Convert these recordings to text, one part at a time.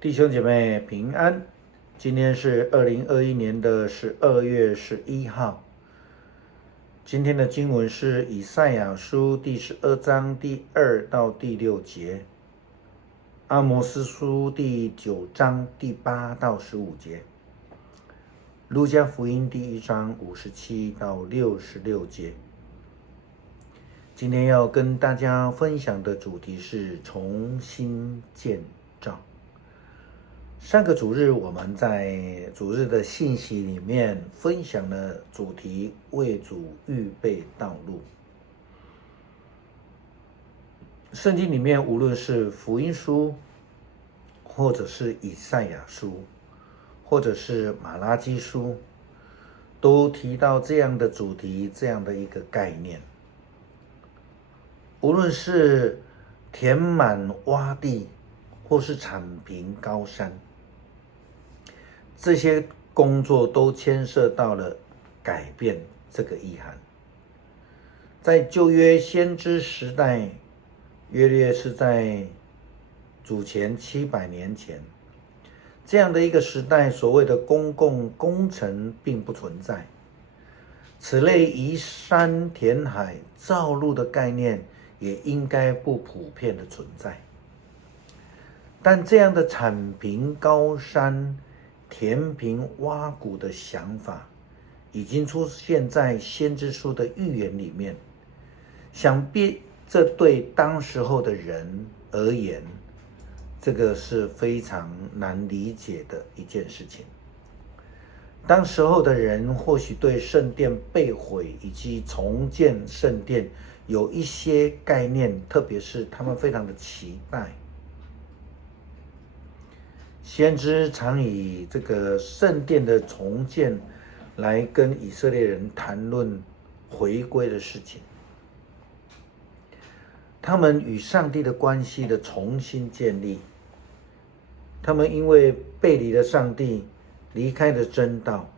弟兄姐妹平安，今天是2021年的12月11号。今天的经文是以赛亚书第12章第2到第6节，阿摩司书第9章第8到15节，路加福音第1章57到66节。今天要跟大家分享的主题是重新建造。上个主日我们在主日的信息里面分享了主题为主预备道路。圣经里面无论是福音书，或者是以赛亚书，或者是马拉基书，都提到这样的主题，这样的一个概念。无论是填满洼地，或是铲平高山，这些工作都牵涉到了改变这个意涵。在旧约先知时代，约略是在主前700年前，这样的一个时代，所谓的公共工程并不存在，此类移山填海造路的概念也应该不普遍的存在。但这样的铲平高山、填平洼谷的想法，已经出现在先知书的预言里面。想必这对当时候的人而言，这个是非常难理解的一件事情。当时候的人或许对圣殿被毁以及重建圣殿有一些概念，特别是他们非常的期待。先知常以这个圣殿的重建来跟以色列人谈论回归的事情，他们与上帝的关系的重新建立。他们因为背离了上帝，离开了真道，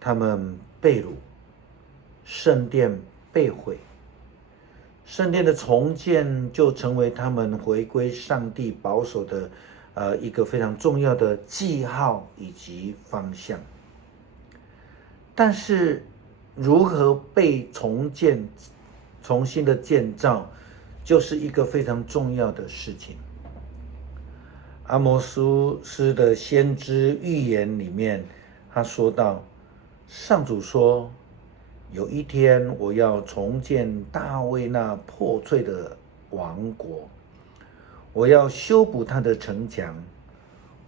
他们被掳，圣殿被毁，圣殿的重建就成为他们回归上帝保守的一个非常重要的记号以及方向。但是如何被重建、重新的建造，就是一个非常重要的事情。阿摩司的先知预言里面，他说到，上主说，有一天我要重建大卫那破碎的王国，我要修补他的城墙，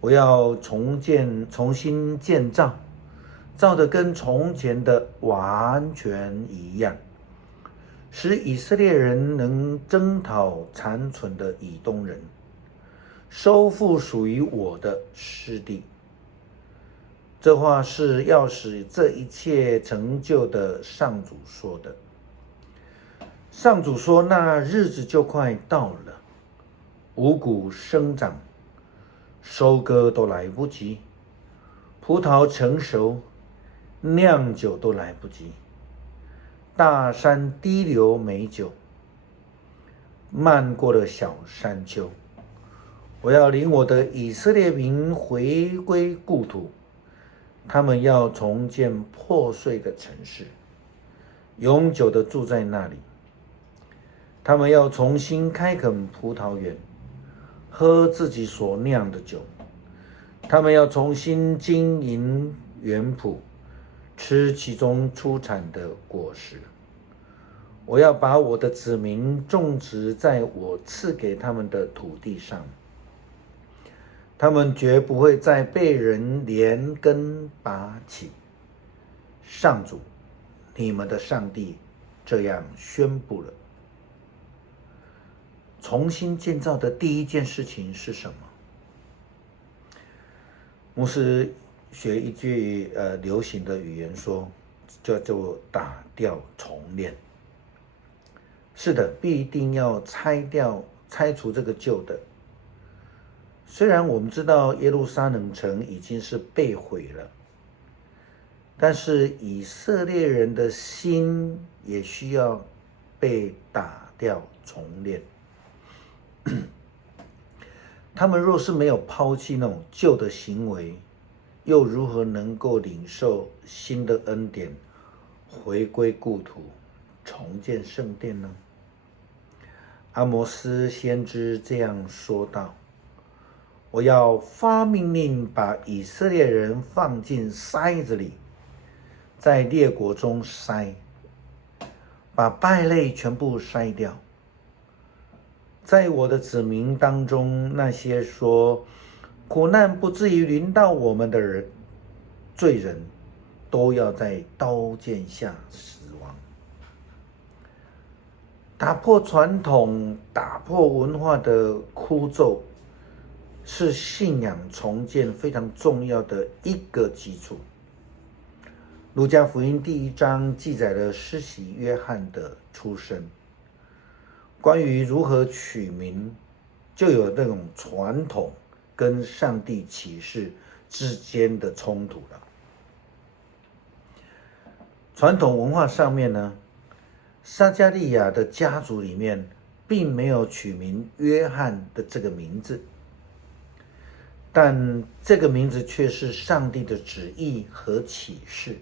我要重新建造，造得跟从前的完全一样，使以色列人能征讨残存的以东人，收复属于我的失地。这话是要使这一切成就的上主说的。上主说，那日子就快到了，五谷生长，收割都来不及，葡萄成熟，酿酒都来不及，大山滴流美酒，漫过了小山丘。我要领我的以色列民回归故土，他们要重建破碎的城市，永久的住在那里。他们要重新开垦葡萄园，喝自己所酿的酒。他们要重新经营园圃，吃其中出产的果实。我要把我的子民种植在我赐给他们的土地上，他们绝不会再被人连根拔起。上主，你们的上帝这样宣布了。重新建造的第一件事情是什么？牧师学一句流行的语言说，叫做打掉重练。是的，必定要拆除这个旧的。虽然我们知道耶路撒冷城已经是被毁了，但是以色列人的心也需要被打掉重练。他们若是没有抛弃那种旧的行为，又如何能够领受新的恩典，回归故土，重建圣殿呢？阿摩斯先知这样说道：我要发命令，把以色列人放进筛子里，在列国中筛，把败类全部筛掉。在我的子民当中，那些说苦难不至于临到我们的人，罪人，都要在刀剑下死亡。打破传统、打破文化的枯燥，是信仰重建非常重要的一个基础。路加福音第1章记载了施洗约翰的出生。关于如何取名，就有那种传统跟上帝启示之间的冲突了。传统文化上面呢，撒迦利亚的家族里面并没有取名约翰的这个名字，但这个名字却是上帝的旨意和启示。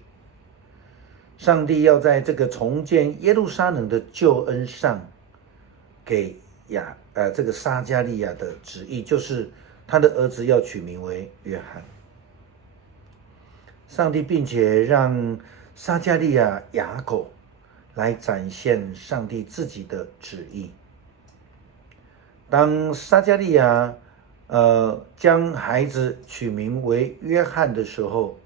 上帝要在这个重建耶路撒冷的救恩上，给这个撒迦利亚的旨意，就是他的儿子要取名为约翰。上帝并且让撒迦利亚哑口来展现上帝自己的旨意。当撒迦利亚将孩子取名为约翰的时候，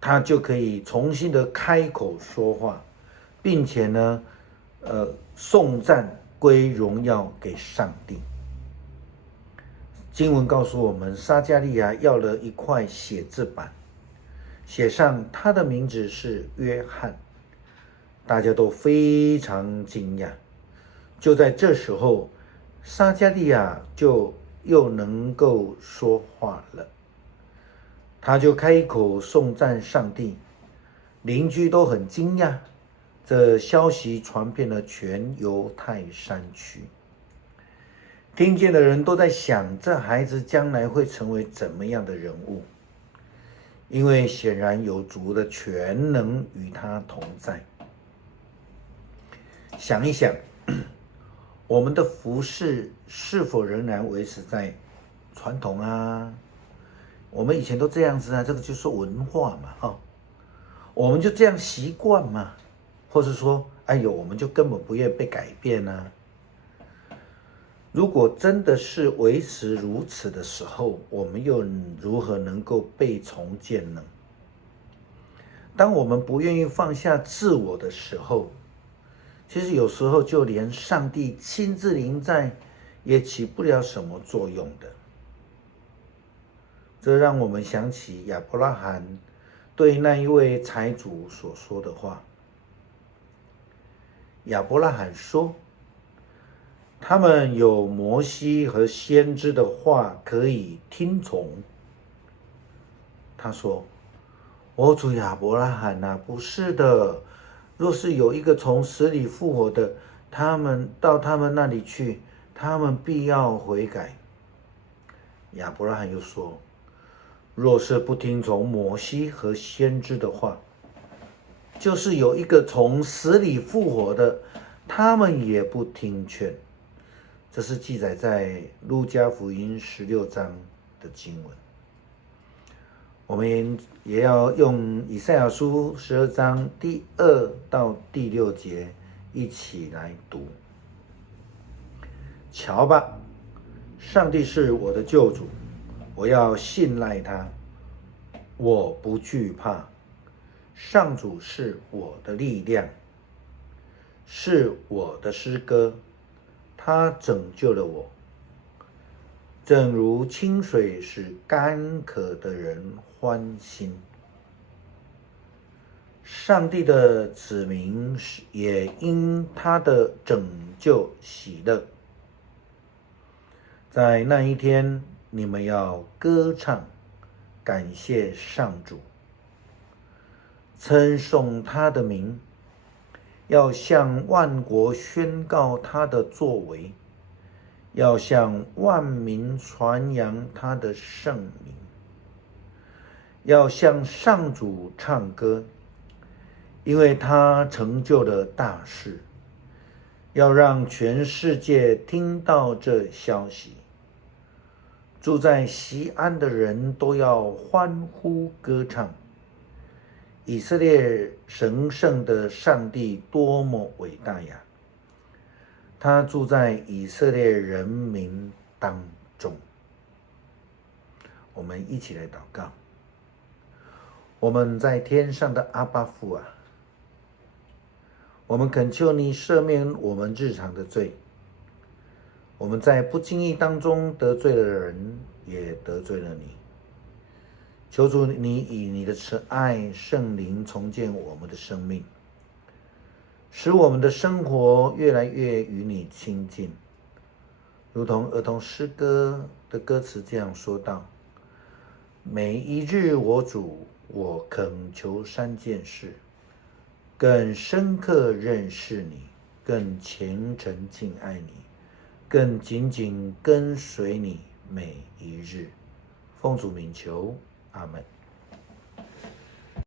他就可以重新的开口说话，并且呢，颂赞归荣耀给上帝。经文告诉我们，撒迦利亚要了一块写字板，写上他的名字是约翰。大家都非常惊讶。就在这时候，撒迦利亚就又能够说话了，他就开口颂赞上帝。邻居都很惊讶，这消息传遍了全犹太山区。听见的人都在想，这孩子将来会成为怎么样的人物？因为显然有主的全能与他同在。想一想，我们的服事是否仍然维持在传统啊？我们以前都这样子啊，这个就是文化嘛，我们就这样习惯嘛，或者说，哎呦，我们就根本不愿被改变啊。如果真的是维持如此的时候，我们又如何能够被重建呢？当我们不愿意放下自我的时候，其实有时候就连上帝亲自临在也起不了什么作用的。这让我们想起亚伯拉罕对那一位财主所说的话。亚伯拉罕说，他们有摩西和先知的话可以听从。他说，主亚伯拉罕啊，不是的，若是有一个从死里复活的，他们到他们那里去，他们必要悔改。亚伯拉罕又说，若是不听从摩西和先知的话，就是有一个从死里复活的，他们也不听劝。这是记载在路加福音16章的经文。我们也要用以赛亚书12章第2到第6节一起来读。瞧吧，上帝是我的救主，我要信赖他，我不惧怕。上主是我的力量，是我的诗歌，他拯救了我。正如清水使干渴的人欢心，上帝的子民也因他的拯救喜乐。在那一天，你们要歌唱，感谢上主，称颂他的名，要向万国宣告他的作为。要向万民传扬他的圣名，要向上主唱歌，因为他成就了大事，要让全世界听到这消息。住在锡安的人都要欢呼歌唱，以色列神圣的上帝多么伟大呀！他住在以色列人民当中。我们一起来祷告。我们在天上的阿爸父啊，我们恳求你赦免我们日常的罪。我们在不经意当中得罪了人，也得罪了你。求主你以你的慈爱圣灵重建我们的生命，使我们的生活越来越与你亲近。如同儿童诗歌的歌词这样说道：每一日我主，我恳求3件事，更深刻认识你，更虔诚敬爱你，更紧紧跟随你每一日。奉主名求，阿们。